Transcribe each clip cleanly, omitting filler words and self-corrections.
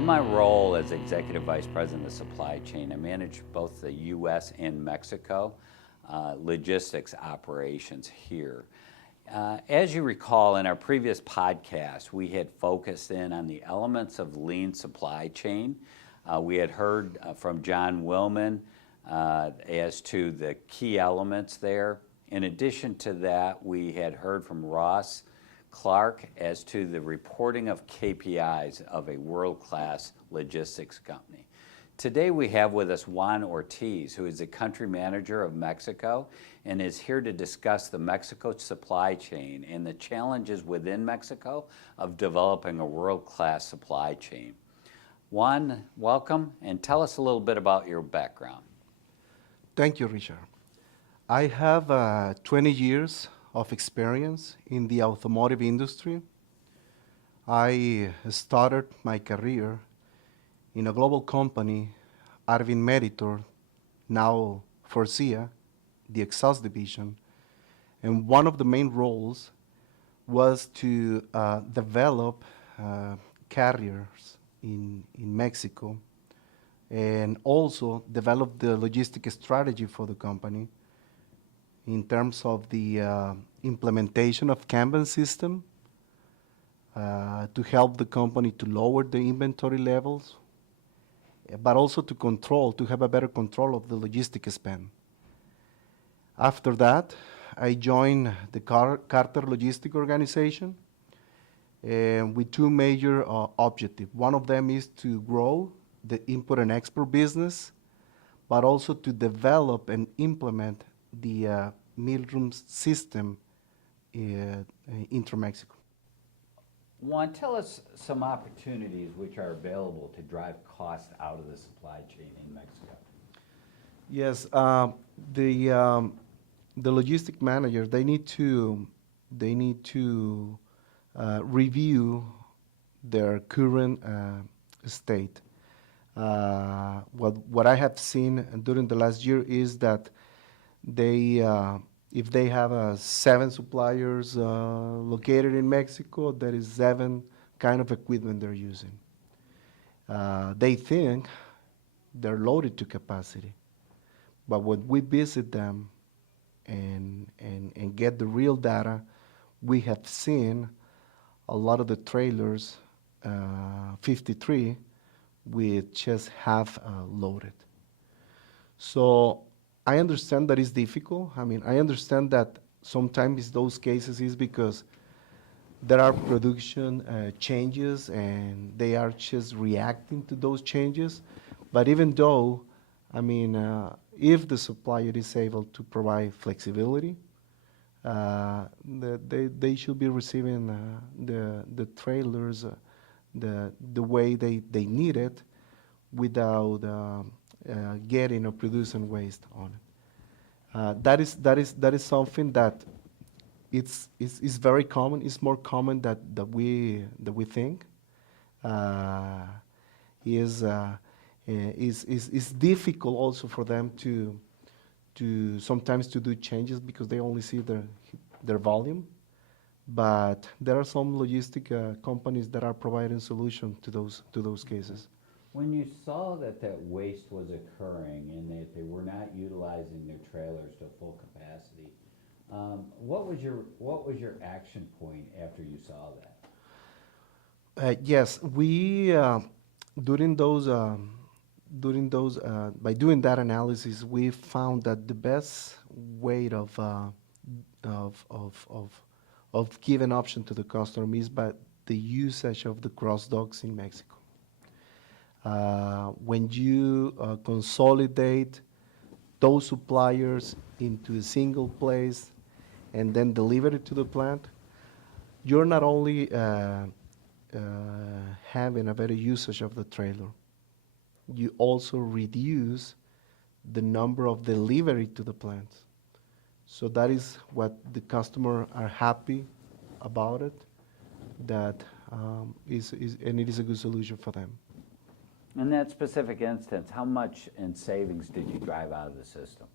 In my role as Executive Vice President of Supply Chain, I manage both the U.S. and Mexico logistics operations here. As you recall, in our previous podcast, we had focused in on the elements of lean supply chain. We had heard from John Willman as to the key elements there. In addition to that, we had heard from Ross Clark as to the reporting of KPIs of a world-class logistics company. Today we have with us Juan Ortiz, who is the country manager of Mexico and is here to discuss the Mexico supply chain and the challenges within Mexico of developing a world-class supply chain. Juan, welcome, and tell us a little bit about your background. Thank you, Richard. I have 20 years of experience in the automotive industry. I started my career in a global company, Arvind Meritor, now Faurecia, the exhaust division. And one of the main roles was to develop carriers in Mexico and also develop the logistic strategy for the company in terms of the implementation of Kanban system to help the company to lower the inventory levels, but also to have a better control of the logistic spend. After that, I joined the Carter Logistic Organization with two major objectives. One of them is to grow the import and export business, but also to develop and implement the mailroom system inter-Mexico. Juan, tell us some opportunities which are available to drive cost out of the supply chain in Mexico. Yes, the logistic manager, they need to review their current state. What I have seen during the last year is that if they have 7 suppliers located in Mexico, there is 7 kind of equipment they're using. They think they're loaded to capacity, but when we visit them and get the real data, we have seen a lot of the trailers, 53, with just half loaded. So I understand that it's difficult. I mean, I understand that sometimes those cases is because there are production changes and they are just reacting to those changes. But even though, I mean, if the supplier is able to provide flexibility, they should be receiving the trailers the way they need it without getting or producing waste on it. That is something that it's very common. It's more common that we think. Is difficult also for them to sometimes to do changes because they only see their volume. But there are some logistic companies that are providing solutions to those cases. When you saw that waste was occurring and that they were not utilizing their trailers to full capacity, what was your action point after you saw that? Yes, we by doing that analysis, we found that the best way of giving option to the customer is by the usage of the cross docks in Mexico. When you consolidate those suppliers into a single place and then deliver it to the plant, you're not only having a better usage of the trailer, you also reduce the number of delivery to the plant. So that is what the customer are happy about it, that and it is a good solution for them. In that specific instance, how much in savings did you drive out of the system?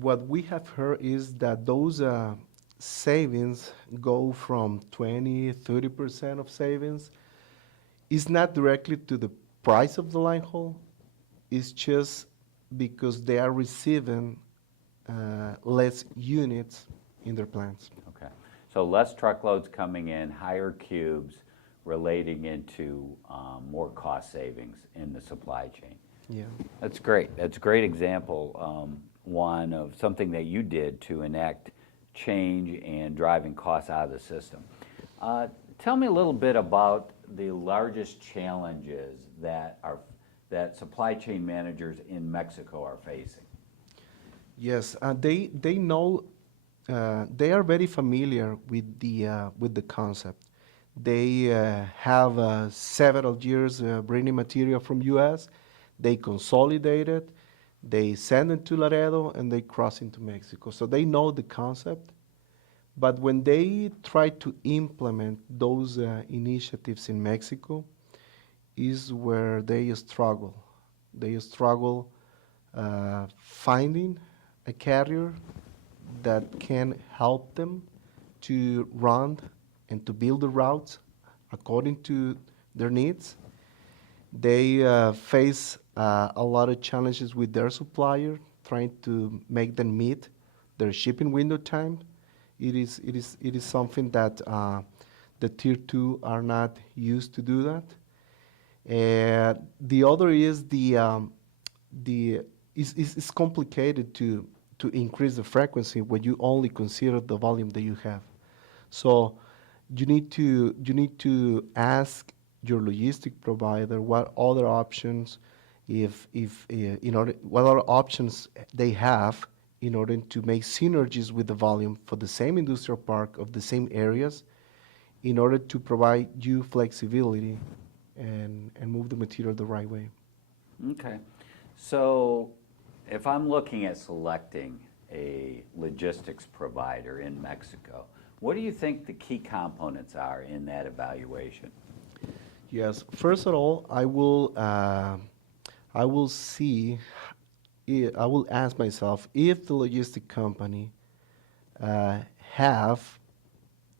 What we have heard is that those savings go from 20, 30% of savings It's not directly to the price of the line haul. It's just because they are receiving less units in their plants. Okay. So less truckloads coming in, higher cubes relating into more cost savings in the supply chain. Yeah. That's great. That's a great example, Juan, of something that you did to enact change and driving costs out of the system. Tell me a little bit about the largest challenges that supply chain managers in Mexico are facing. Yes, they know they are very familiar with the concept. They have several years bringing material from U.S. They consolidate it, they send it to Laredo, and they cross into Mexico. So they know the concept. But when they try to implement those initiatives in Mexico, is where they struggle. They struggle finding a carrier that can help them to run and to build the routes according to their needs. They face a lot of challenges with their supplier, trying to make them meet their shipping window time. It is something that the tier two are not used to do that. The other is it's complicated to increase the frequency when you only consider the volume that you have. So you need to ask your logistic provider what other options what other options they have in order to make synergies with the volume for the same industrial park of the same areas in order to provide you flexibility and move the material the right way. Okay. So if I'm looking at selecting a logistics provider in Mexico, what do you think the key components are in that evaluation? Yes. First of all, I will see. I will ask myself if the logistic company have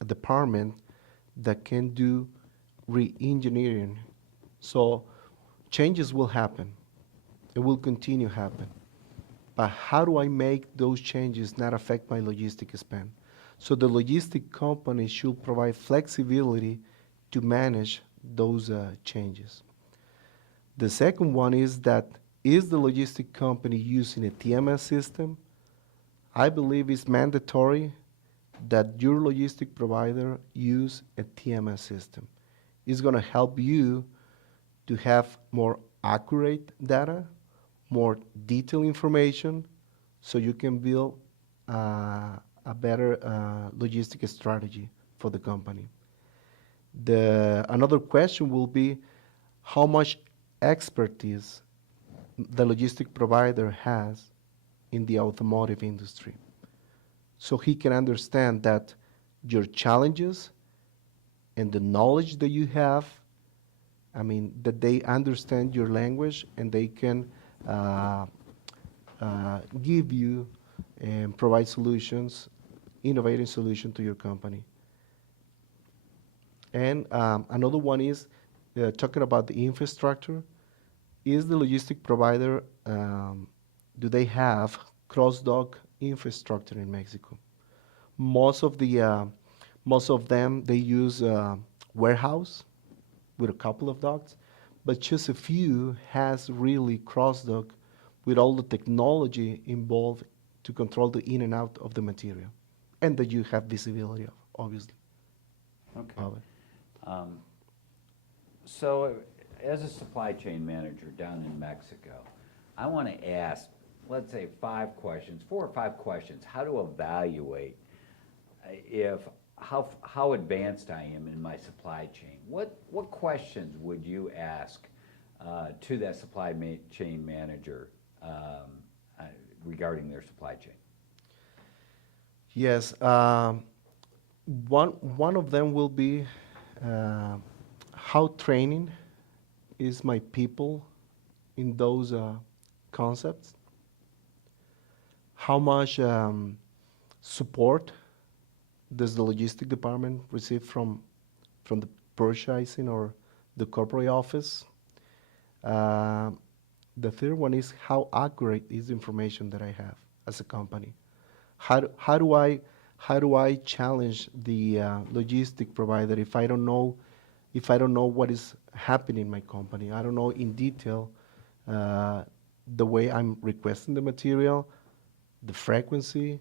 a department that can do re-engineering. So changes will happen. It will continue to happen. But how do I make those changes not affect my logistic spend? So the logistic company should provide flexibility to manage those changes. The second one is that is the logistic company using a TMS system? I believe it's mandatory that your logistic provider use a TMS system. It's going to help you to have more accurate data, more detailed information, so you can build a better logistic strategy for the company. Another question will be how much expertise the logistic provider has in the automotive industry. So he can understand that your challenges and the knowledge that you have, I mean, that they understand your language and they can give you and provide solutions, innovative solution to your company. And another one is talking about the infrastructure. Is the logistic provider, do they have cross-dock infrastructure in Mexico? Most of them, they use warehouse with a couple of docks, but just a few has really cross-dock with all the technology involved to control the in and out of the material, and that you have visibility of, obviously. Okay. Of it. So as a supply chain manager down in Mexico, I want to ask, let's say 4 or 5 questions, how to evaluate how advanced I am in my supply chain. What questions would you ask to that supply chain manager regarding their supply chain? Yes, one of them will be how training is my people in those concepts. How much support does the logistic department receive from the purchasing or the corporate office. The third one is how accurate is the information that I have as a company. How do I challenge the logistic provider if I don't know what is happening in my company? I don't know in detail the way I'm requesting the material, the frequency,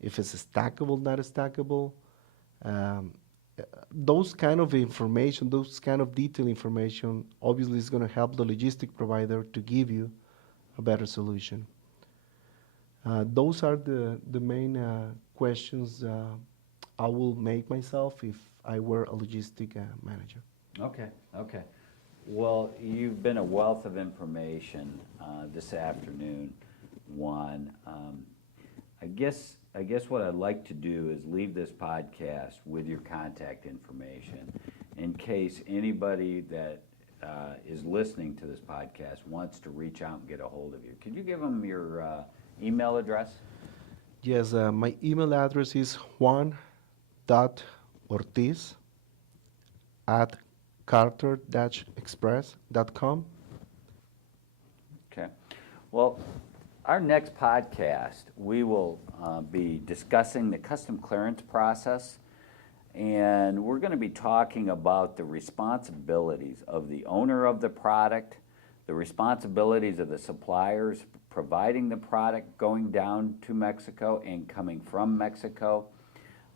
if it's stackable, not stackable. Those kind of information, those kind of detailed information, obviously is going to help the logistic provider to give you a better solution. Those are the main questions I will make myself if I were a logistic manager. Okay. Well, you've been a wealth of information this afternoon, Juan. I guess what I'd like to do is leave this podcast with your contact information in case anybody that is listening to this podcast wants to reach out and get a hold of you. Could you give them your email address? Yes, my email address is juan.ortiz@carter-express.com. Okay. Well, our next podcast, we will be discussing the custom clearance process, and we're going to be talking about the responsibilities of the owner of the product, the responsibilities of the suppliers providing the product going down to Mexico and coming from Mexico.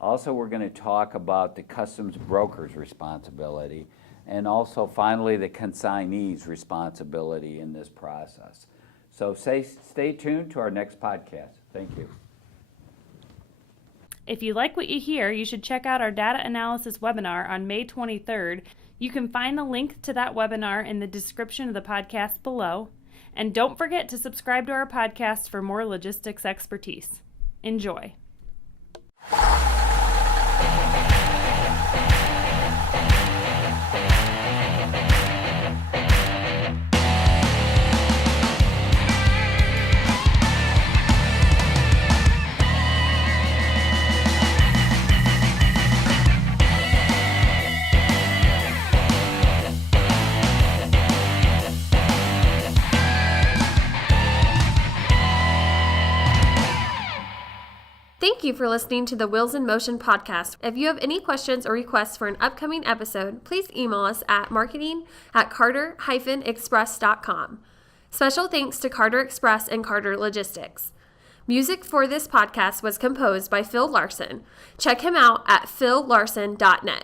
Also, we're going to talk about the customs broker's responsibility, and also finally the consignee's responsibility in this process. So stay tuned to our next podcast. Thank you. If you like what you hear, you should check out our data analysis webinar on May 23rd. You can find the link to that webinar in the description of the podcast below. And don't forget to subscribe to our podcast for more logistics expertise. Enjoy. Thank you for listening to the Wheels in Motion podcast. If you have any questions or requests for an upcoming episode, please email us at marketing@carter-express.com. Special thanks to Carter Express and Carter Logistics. Music for this podcast was composed by Phil Larson. Check him out at phillarson.net.